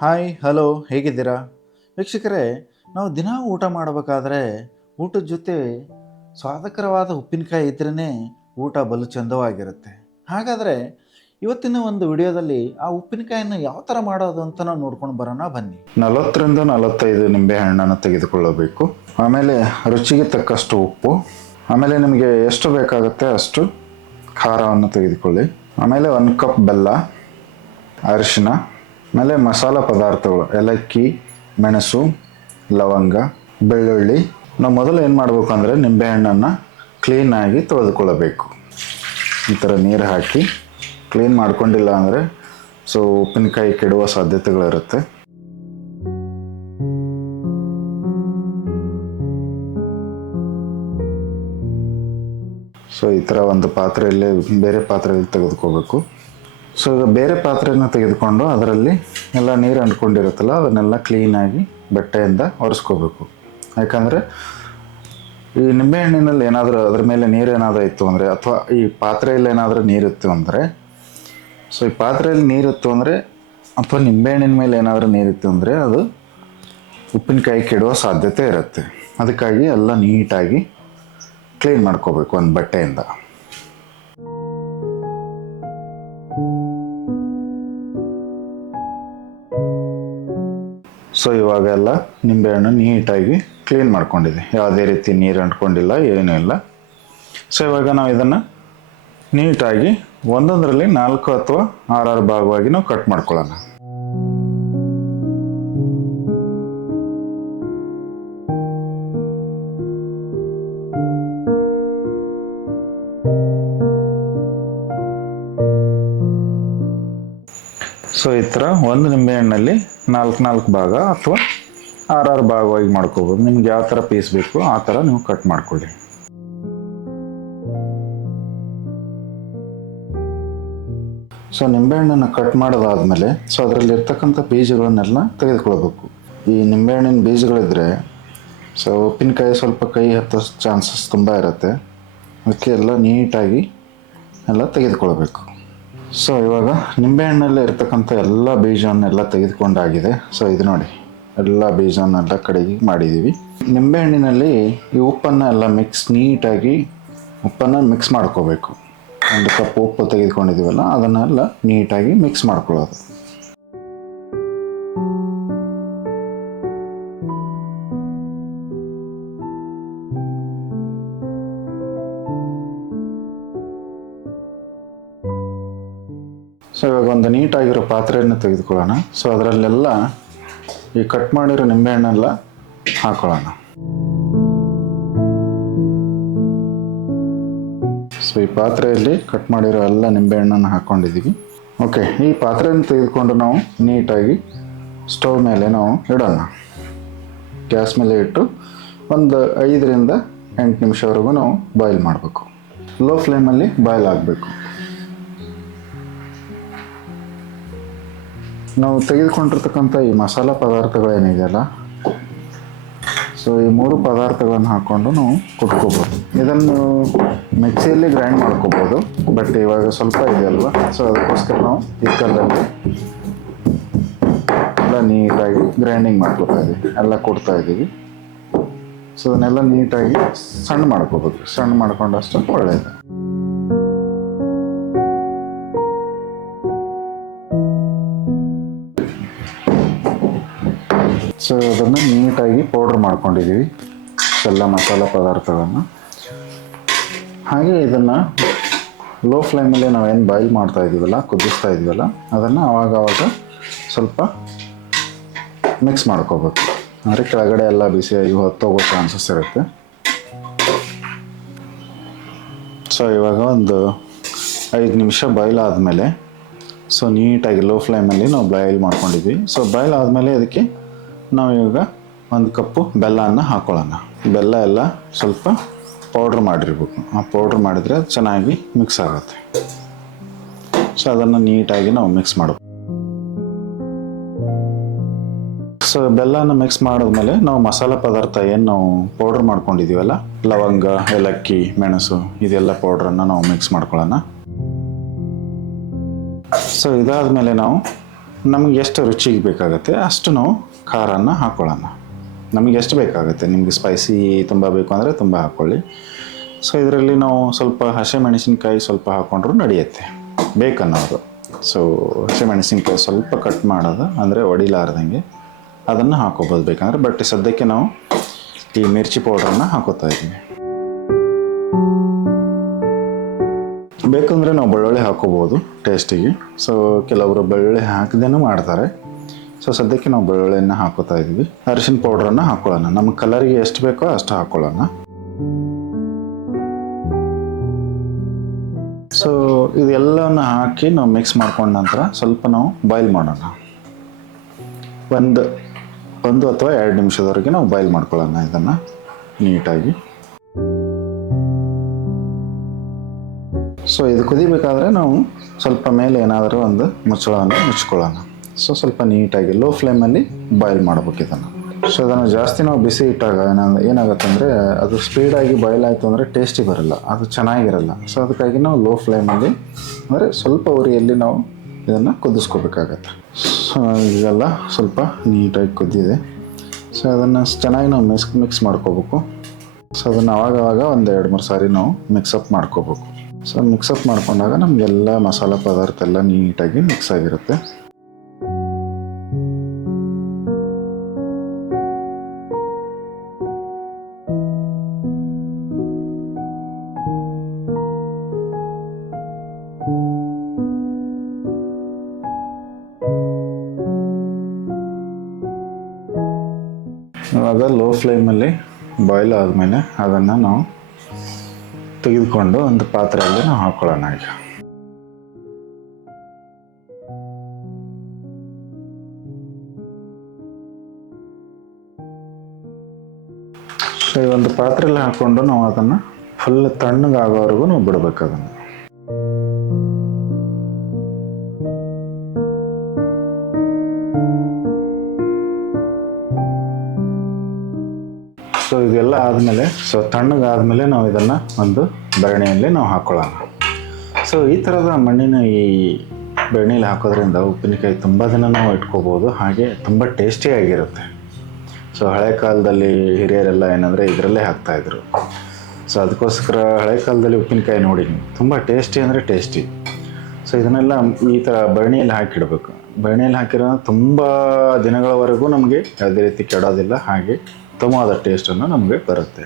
Hi hello ಹೇಗಿದ್ದೀರಾ ವೀಕ್ಷಕರೇ? ನಾವು ದಿನಾ ಊಟ ಮಾಡಬೇಕಾದ್ರೆ ಊಟದ ಜೊತೆ ಸ್ವಾದಕರವಾದ ಉಪ್ಪಿನಕಾಯಿ ಇದ್ರೇ ಊಟ ಬಲು ಚಂದವಾಗಿರುತ್ತೆ. ಹಾಗಾದರೆ ಇವತ್ತಿನ ಒಂದು ವಿಡಿಯೋದಲ್ಲಿ ಆ ಉಪ್ಪಿನಕಾಯಿನ ಯಾವ ಥರ ಮಾಡೋದು ಅಂತ ನಾವು ನೋಡ್ಕೊಂಡು ಬರೋಣ ಬನ್ನಿ. 40-45 ನಿಂಬೆ ಹಣ್ಣನ್ನು ತೆಗೆದುಕೊಳ್ಳಬೇಕು. ಆಮೇಲೆ ರುಚಿಗೆ ತಕ್ಕಷ್ಟು ಉಪ್ಪು, ಆಮೇಲೆ ನಿಮಗೆ ಎಷ್ಟು ಬೇಕಾಗುತ್ತೆ ಅಷ್ಟು ಖಾರವನ್ನು ತೆಗೆದುಕೊಳ್ಳಿ. ಆಮೇಲೆ 1 ಕಪ್ ಬೆಲ್ಲ, ಅರಿಶಿನ, ಆಮೇಲೆ ಮಸಾಲ ಪದಾರ್ಥಗಳು ಏಲಕ್ಕಿ, ಮೆಣಸು, ಲವಂಗ, ಬೆಳ್ಳುಳ್ಳಿ. ನಾವು ಮೊದಲು ಏನು ಮಾಡಬೇಕು ಅಂದರೆ ನಿಂಬೆಹಣ್ಣನ್ನು ಕ್ಲೀನಾಗಿ ತೊಳೆದುಕೊಳ್ಳಬೇಕು. ಈ ಥರ ನೀರು ಹಾಕಿ ಕ್ಲೀನ್ ಮಾಡ್ಕೊಂಡಿಲ್ಲ ಅಂದರೆ ಉಪ್ಪಿನಕಾಯಿ ಕೆಡುವ ಸಾಧ್ಯತೆಗಳಿರುತ್ತೆ. ಈ ಥರ ಒಂದು ಪಾತ್ರೆಯಲ್ಲಿ ಬೇರೆ ಪಾತ್ರೆಯಲ್ಲಿ ತೆಗೆದುಕೋಬೇಕು. ಈಗ ಬೇರೆ ಪಾತ್ರೆಯನ್ನು ತೆಗೆದುಕೊಂಡು ಅದರಲ್ಲಿ ಎಲ್ಲ ನೀರು ಅಂಟ್ಕೊಂಡಿರುತ್ತಲ್ಲ ಅದನ್ನೆಲ್ಲ ಕ್ಲೀನಾಗಿ ಬಟ್ಟೆಯಿಂದ ಒರೆಸ್ಕೋಬೇಕು. ಯಾಕಂದರೆ ಈ ನಿಂಬೆಹಣ್ಣಿನಲ್ಲಿ ಏನಾದರೂ ಅದ್ರ ಮೇಲೆ ನೀರೇನಾದರೂ ಇತ್ತು ಅಂದರೆ, ಅಥವಾ ಈ ಪಾತ್ರೆಯಲ್ಲಿ ಏನಾದರೂ ನೀರಿತ್ತು ಅಂದರೆ, ಈ ಪಾತ್ರೆಯಲ್ಲಿ ನೀರಿತ್ತು ಅಂದರೆ ಅಥವಾ ನಿಂಬೆಹಣ್ಣಿನ ಮೇಲೆ ಏನಾದರೂ ನೀರಿತ್ತು ಅಂದರೆ ಅದು ಉಪ್ಪಿನಕಾಯಿ ಕೆಡುವ ಸಾಧ್ಯತೆ ಇರುತ್ತೆ. ಅದಕ್ಕಾಗಿ ಎಲ್ಲ ನೀಟಾಗಿ ಕ್ಲೀನ್ ಮಾಡ್ಕೋಬೇಕು ಒಂದು ಬಟ್ಟೆಯಿಂದ. ಇವಾಗೆಲ್ಲ ನಿಂಬೆಹಣ್ಣು ನೀಟಾಗಿ ಕ್ಲೀನ್ ಮಾಡ್ಕೊಂಡಿದೆ, ಯಾವುದೇ ರೀತಿ ನೀರು ಅಂಟ್ಕೊಂಡಿಲ್ಲ, ಏನೂ ಇಲ್ಲ. ಇವಾಗ ನಾವು ಇದನ್ನು ನೀಟಾಗಿ ಒಂದೊಂದರಲ್ಲಿ 4 ಅಥವಾ 6 ಭಾಗವಾಗಿ ನಾವು ಕಟ್ ಮಾಡ್ಕೊಳ್ಳೋಣ. ಈ ಥರ ಒಂದು ನಿಂಬೆಹಣ್ಣಲ್ಲಿ 4 ಭಾಗ ಅಥವಾ 6 ಭಾಗವಾಗಿ ಮಾಡ್ಕೋಬೋದು. ನಿಮ್ಗೆ ಯಾವ ಥರ ಪೀಸ್ ಬೇಕು ಆ ಥರ ನೀವು ಕಟ್ ಮಾಡ್ಕೊಳ್ಳಿ. ನಿಂಬೆಹಣ್ಣನ್ನು ಕಟ್ ಮಾಡೋದಾದ್ಮೇಲೆ ಅದರಲ್ಲಿ ಇರ್ತಕ್ಕಂಥ ಬೀಜಗಳನ್ನೆಲ್ಲ ತೆಗೆದುಕೊಳ್ಬೇಕು. ಈ ನಿಂಬೆಹಣ್ಣಿನ ಬೀಜಗಳಿದ್ರೆ ಉಪ್ಪಿನಕಾಯಿ ಸ್ವಲ್ಪ ಕೈ ಹತ್ತೋ ಚಾನ್ಸಸ್ ತುಂಬ ಇರುತ್ತೆ. ಅದಕ್ಕೆ ಎಲ್ಲ ನೀಟಾಗಿ ಎಲ್ಲ ತೆಗೆದುಕೊಳ್ಬೇಕು. ಇವಾಗ ನಿಂಬೆಹಣ್ಣಲ್ಲೇ ಇರ್ತಕ್ಕಂಥ ಎಲ್ಲ ಬೀಜವನ್ನೆಲ್ಲ ತೆಗೆದುಕೊಂಡಾಗಿದೆ. ಇದು ನೋಡಿ, ಎಲ್ಲ ಬೀಜವನ್ನೆಲ್ಲ ಕಡೆಗೆ ಮಾಡಿದ್ದೀವಿ. ನಿಂಬೆಹಣ್ಣಿನಲ್ಲಿ ಈ ಉಪ್ಪನ್ನು ಎಲ್ಲ ನೀಟಾಗಿ ಉಪ್ಪನ್ನು ಮಿಕ್ಸ್ ಮಾಡ್ಕೋಬೇಕು. 1 ಕಪ್ ಉಪ್ಪು ತೆಗೆದುಕೊಂಡಿದ್ದೀವಲ್ಲ ಅದನ್ನೆಲ್ಲ ನೀಟಾಗಿ ಮಿಕ್ಸ್ ಮಾಡ್ಕೊಳ್ಳೋದು. ಇವಾಗ ಒಂದು ನೀಟಾಗಿರೋ ಪಾತ್ರೆಯನ್ನು ತೆಗೆದುಕೊಳ್ಳೋಣ. ಅದರಲ್ಲೆಲ್ಲ ಈ ಕಟ್ ಮಾಡಿರೋ ನಿಂಬೆಹಣ್ಣೆಲ್ಲ ಹಾಕೊಳ್ಳೋಣ. ಈ ಪಾತ್ರೆಯಲ್ಲಿ ಕಟ್ ಮಾಡಿರೋ ಎಲ್ಲ ನಿಂಬೆಹಣ್ಣನ್ನು ಹಾಕ್ಕೊಂಡಿದ್ದೀವಿ. ಓಕೆ, ಈ ಪಾತ್ರೆಯನ್ನು ತೆಗೆದುಕೊಂಡು ನಾವು ನೀಟಾಗಿ ಸ್ಟವ್ ಮೇಲೆ ನಾವು ಇಡೋಣ. ಗ್ಯಾಸ್ ಮೇಲೆ ಇಟ್ಟು ಒಂದು 5-8 ನಿಮಿಷವರೆಗೂ ನಾವು ಬಾಯ್ಲ್ ಮಾಡಬೇಕು. ಲೋ ಫ್ಲೇಮಲ್ಲಿ ಬಾಯ್ಲ್ ಆಗಬೇಕು. ನಾವು ತೆಗೆದುಕೊಂಡಿರ್ತಕ್ಕಂಥ ಈ ಮಸಾಲ ಪದಾರ್ಥಗಳೇನಿದೆಯಲ್ಲ, ಈ 3 ಪದಾರ್ಥಗಳನ್ನು ಹಾಕ್ಕೊಂಡು ನಾವು ಕುಟ್ಕೋಬೋದು. ಇದನ್ನು ಮಿಕ್ಸಿಯಲ್ಲಿ ಗ್ರೈಂಡ್ ಮಾಡ್ಕೋಬೋದು, ಬಟ್ ಇವಾಗ ಸ್ವಲ್ಪ ಇದೆಯಲ್ವ, ಅದಕ್ಕೋಸ್ಕರ ನಾವು ಈ ಕಲ್ಲಲ್ಲಿ ಎಲ್ಲ ನೀಟಾಗಿ ಗ್ರೈಂಡಿಂಗ್ ಮಾಡ್ಕೋತಾ ಇದ್ದೀವಿ, ಎಲ್ಲ ಕೊಡ್ತಾ ಇದ್ದೀವಿ. ಅದನ್ನೆಲ್ಲ ನೀಟಾಗಿ ಸಣ್ಣ ಮಾಡ್ಕೋಬೋದು. ಸಣ್ಣ ಮಾಡ್ಕೊಂಡಷ್ಟು ಒಳ್ಳೆಯದು. ಅದನ್ನು ನೀಟಾಗಿ ಪೌಡ್ರ್ ಮಾಡ್ಕೊಂಡಿದ್ದೀವಿ ಎಲ್ಲ ಮಸಾಲ ಪದಾರ್ಥಗಳನ್ನು. ಹಾಗೆ ಇದನ್ನು ಲೋ ಫ್ಲೇಮಲ್ಲಿ ನಾವೇನು ಬಾಯ್ಲ್ ಮಾಡ್ತಾ ಇದ್ದೀವಲ್ಲ, ಕುದಿಸ್ತಾ ಇದ್ದೀವಲ್ಲ, ಅದನ್ನು ಆವಾಗ ಸ್ವಲ್ಪ ಮಿಕ್ಸ್ ಮಾಡ್ಕೋಬೇಕು. ಅಂದರೆ ಕೆಳಗಡೆ ಎಲ್ಲ ಬಿಸಿಯಾಗಿ ಹೊತ್ತೋಗೋ ಚಾನ್ಸಸ್ ಇರುತ್ತೆ. ಇವಾಗ ಒಂದು 5 ನಿಮಿಷ ಬಾಯ್ಲ್ ಆದಮೇಲೆ ನೀಟಾಗಿ ಲೋ ಫ್ಲೇಮಲ್ಲಿ ನಾವು ಬಾಯ್ಲ್ ಮಾಡ್ಕೊಂಡಿದ್ವಿ. ಬಾಯ್ಲ್ ಆದಮೇಲೆ ಅದಕ್ಕೆ ನಾವು ಇವಾಗ 1 ಕಪ್ಪು ಬೆಲ್ಲವನ್ನು ಹಾಕೊಳ್ಳೋಣ. ಬೆಲ್ಲ ಎಲ್ಲ ಸ್ವಲ್ಪ ಪೌಡ್ರ್ ಮಾಡಿರ್ಬೇಕು. ಆ ಪೌಡ್ರ್ ಮಾಡಿದರೆ ಚೆನ್ನಾಗಿ ಮಿಕ್ಸ್ ಆಗುತ್ತೆ. ಅದನ್ನು ನೀಟಾಗಿ ನಾವು ಮಿಕ್ಸ್ ಮಾಡಬೇಕು. ಬೆಲ್ಲನ ಮಿಕ್ಸ್ ಮಾಡಿದ್ಮೇಲೆ ನಾವು ಮಸಾಲ ಪದಾರ್ಥ ಏನು ನಾವು ಪೌಡ್ರ್ ಮಾಡ್ಕೊಂಡಿದ್ದೀವಲ್ಲ, ಲವಂಗ, ಏಲಕ್ಕಿ, ಮೆಣಸು, ಇದೆಲ್ಲ ಪೌಡ್ರನ್ನು ನಾವು ಮಿಕ್ಸ್ ಮಾಡ್ಕೊಳ್ಳೋಣ. ಇದಾದಮೇಲೆ ನಾವು ನಮಗೆ ಎಷ್ಟು ರುಚಿಗೆ ಬೇಕಾಗುತ್ತೆ ಅಷ್ಟು ನಾವು ಖಾರನ ಹಾಕ್ಕೊಳ್ಳೋಣ. ನಮಗೆ ಎಷ್ಟು ಬೇಕಾಗುತ್ತೆ, ನಿಮಗೆ ಸ್ಪೈಸಿ ತುಂಬ ಬೇಕು ಅಂದರೆ ತುಂಬ ಹಾಕ್ಕೊಳ್ಳಿ. ಸೊ ಇದರಲ್ಲಿ ನಾವು ಸ್ವಲ್ಪ ಹಸಿಮೆಣಸಿನ್ಕಾಯಿ ಸ್ವಲ್ಪ ಹಾಕ್ಕೊಂಡ್ರೂ ನಡೆಯುತ್ತೆ ಬೇಕನ್ನೋದು. ಸೊ ಹಸಿಮೆಣಸಿನ್ಕಾಯಿ ಸ್ವಲ್ಪ ಕಟ್ ಮಾಡೋದು ಅಂದರೆ ಒಡಿಲಾರ್ದಂಗೆ ಅದನ್ನು ಹಾಕೋಬೋದು ಬೇಕಂದ್ರೆ. ಬಟ್ ಸದ್ಯಕ್ಕೆ ನಾವು ಈ ಮಿರ್ಚಿ ಪೌಡ್ರನ್ನು ಹಾಕೋತಾ ಇದ್ದೀವಿ. ಬೇಕಂದರೆ ನಾವು ಬೆಳ್ಳುಳ್ಳಿ ಹಾಕೋಬೋದು ಟೇಸ್ಟಿಗೆ. ಸೊ ಕೆಲವರು ಬೆಳ್ಳುಳ್ಳಿ ಹಾಕದೇನೂ ಮಾಡ್ತಾರೆ. ಸೊ ಸದ್ಯಕ್ಕೆ ನಾವು ಬೆಳ್ಳುಳ್ಳಿಯನ್ನು ಹಾಕೋತಾ ಇದ್ದೀವಿ. ಅರಿಶಿನ ಪೌಡ್ರನ್ನು ಹಾಕೊಳ್ಳೋಣ, ನಮ್ಮ ಕಲರಿಗೆ ಎಷ್ಟು ಬೇಕೋ ಅಷ್ಟು ಹಾಕ್ಕೊಳ್ಳೋಣ. ಸೊ ಇದೆಲ್ಲವನ್ನು ಹಾಕಿ ನಾವು ಮಿಕ್ಸ್ ಮಾಡ್ಕೊಂಡ ನಂತರ ಸ್ವಲ್ಪ ನಾವು ಬಾಯ್ಲ್ ಮಾಡೋಣ. ಒಂದು ಅಥವಾ 2 ನಿಮಿಷದವರೆಗೆ ನಾವು ಬಾಯ್ಲ್ ಮಾಡ್ಕೊಳ್ಳೋಣ ಇದನ್ನು ನೀಟಾಗಿ. ಸೊ ಇದು ಕುದಿಬೇಕಾದ್ರೆ ನಾವು ಸ್ವಲ್ಪ ಮೇಲೆ ಏನಾದರೂ ಒಂದು ಮುಚ್ಚಳವನ್ನು ಮುಚ್ಕೊಳ್ಳೋಣ. ಸೊ ಸ್ವಲ್ಪ ನೀಟಾಗಿ ಲೋ ಫ್ಲೇಮಲ್ಲಿ ಬಾಯ್ಲ್ ಮಾಡ್ಬೇಕು ಇದನ್ನು. ಸೊ ಅದನ್ನು ಜಾಸ್ತಿ ನಾವು ಬಿಸಿ ಇಟ್ಟಾಗ ಏನಾಗುತ್ತೆ ಅಂದರೆ ಅದು ಸ್ಪೀಡಾಗಿ ಬಾಯ್ಲ್ ಆಯಿತು ಅಂದರೆ ಟೇಸ್ಟಿ ಬರೋಲ್ಲ, ಅದು ಚೆನ್ನಾಗಿರಲ್ಲ. ಸೊ ಅದಕ್ಕಾಗಿ ನಾವು ಲೋ ಫ್ಲೇಮಲ್ಲಿ ಅಂದರೆ ಸ್ವಲ್ಪ ಉರಿಯಲ್ಲಿ ನಾವು ಇದನ್ನು ಕುದಿಸ್ಕೋಬೇಕಾಗತ್ತೆ. ಸೊ ಈಗೆಲ್ಲ ಸ್ವಲ್ಪ ನೀಟಾಗಿ ಕುದ್ದಿದೆ. ಸೊ ಅದನ್ನು ಚೆನ್ನಾಗಿ ನಾವು ಮಿಕ್ಸ್ ಮಾಡ್ಕೋಬೇಕು. ಸೊ ಅದನ್ನು ಆವಾಗವಾಗ ಒಂದು 2-3 ಸಾರಿ ನಾವು ಮಿಕ್ಸಪ್ ಮಾಡ್ಕೋಬೇಕು. ಸೊ ಮಿಕ್ಸಪ್ ಮಾಡ್ಕೊಂಡಾಗ ನಮಗೆಲ್ಲ ಮಸಾಲೆ ಪದಾರ್ಥ ಎಲ್ಲ ನೀಟಾಗಿ ಮಿಕ್ಸ್ ಆಗಿರುತ್ತೆ. ಇವಾಗ ಲೋ ಫ್ಲೇಮಲ್ಲಿ ಬಾಯ್ಲ್ ಆದಮೇಲೆ ಅದನ್ನು ನಾವು ತೆಗೆದುಕೊಂಡು ಒಂದು ಪಾತ್ರೆಯಲ್ಲಿ ನಾವು ಹಾಕ್ಕೊಳ್ಳೋಣ. ಈಗ ಈ ಒಂದು ಪಾತ್ರೆಯಲ್ಲಿ ಹಾಕ್ಕೊಂಡು ನಾವು ಅದನ್ನು ಫುಲ್ ತಣ್ಣಗಾಗೋವರೆಗೂ ನಾವು ಬಿಡಬೇಕು ಅದನ್ನು. ಸೊ ಇದೆಲ್ಲ ಆದಮೇಲೆ ತಣ್ಣಗಾದಮೇಲೆ ನಾವು ಇದನ್ನು ಒಂದು ಬೆರಣಿಯಲ್ಲಿ ನಾವು ಹಾಕ್ಕೊಳ್ಳೋಣ. ಸೊ ಈ ಥರದ ಮಣ್ಣಿನ ಈ ಬೆರಣಿಲಿ ಹಾಕೋದ್ರಿಂದ ಉಪ್ಪಿನಕಾಯಿ ತುಂಬ ದಿನ ನಾವು ಇಟ್ಕೋಬೋದು, ಹಾಗೆ ತುಂಬ ಟೇಸ್ಟಿಯಾಗಿರುತ್ತೆ. ಸೊ ಹಳೆ ಕಾಲದಲ್ಲಿ ಹಿರಿಯರೆಲ್ಲ ಏನಂದರೆ ಇದರಲ್ಲೇ ಹಾಕ್ತಾಯಿದ್ರು. ಸೊ ಅದಕ್ಕೋಸ್ಕರ ಹಳೆ ಕಾಲದಲ್ಲಿ ಉಪ್ಪಿನಕಾಯಿ ನೋಡಿ ತುಂಬ ಟೇಸ್ಟಿ ಅಂದರೆ ಟೇಸ್ಟಿ. ಸೊ ಇದನ್ನೆಲ್ಲ ಈ ಥರ ಬೆರಣಿಯಲ್ಲಿ ಹಾಕಿಡಬೇಕು. ಬೆರಣಿಯಲ್ಲಿ ಹಾಕಿರೋ ತುಂಬ ದಿನಗಳವರೆಗೂ ನಮಗೆ ಯಾವುದೇ ರೀತಿ ಕೆಡೋದಿಲ್ಲ, ಹಾಗೆ ಉತ್ತಮವಾದ ಟೇಸ್ಟನ್ನು ನಮಗೆ ಬರುತ್ತೆ.